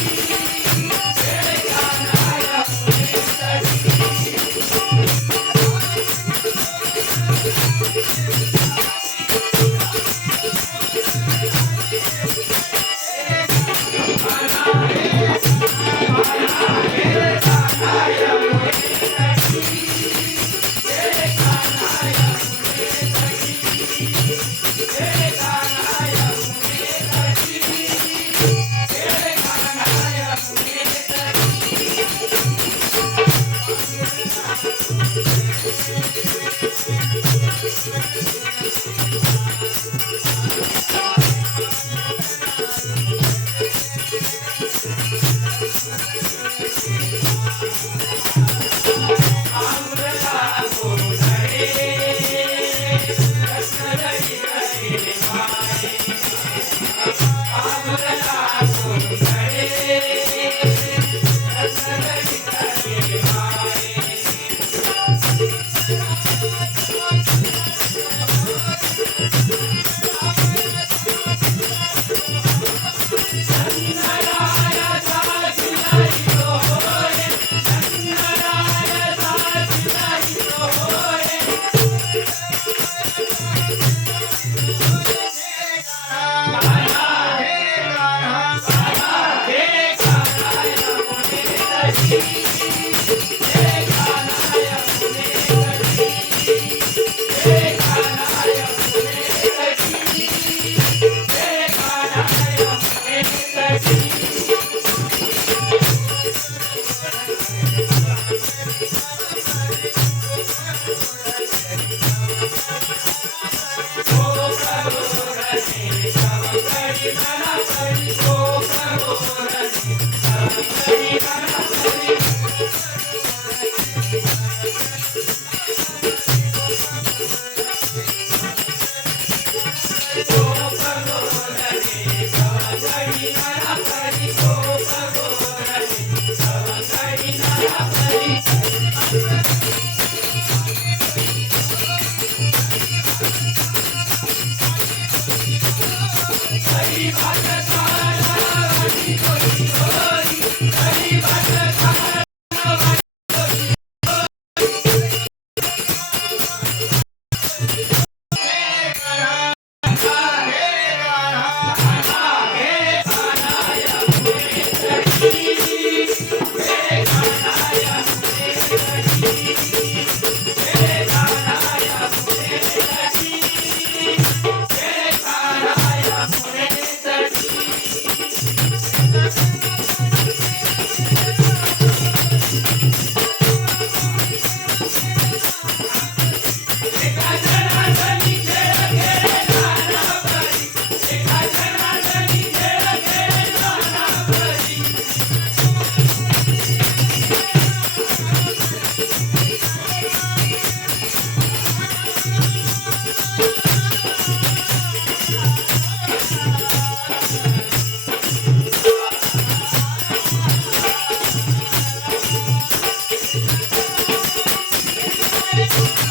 Yeah. Keep awesome. fighting. Awesome. thank you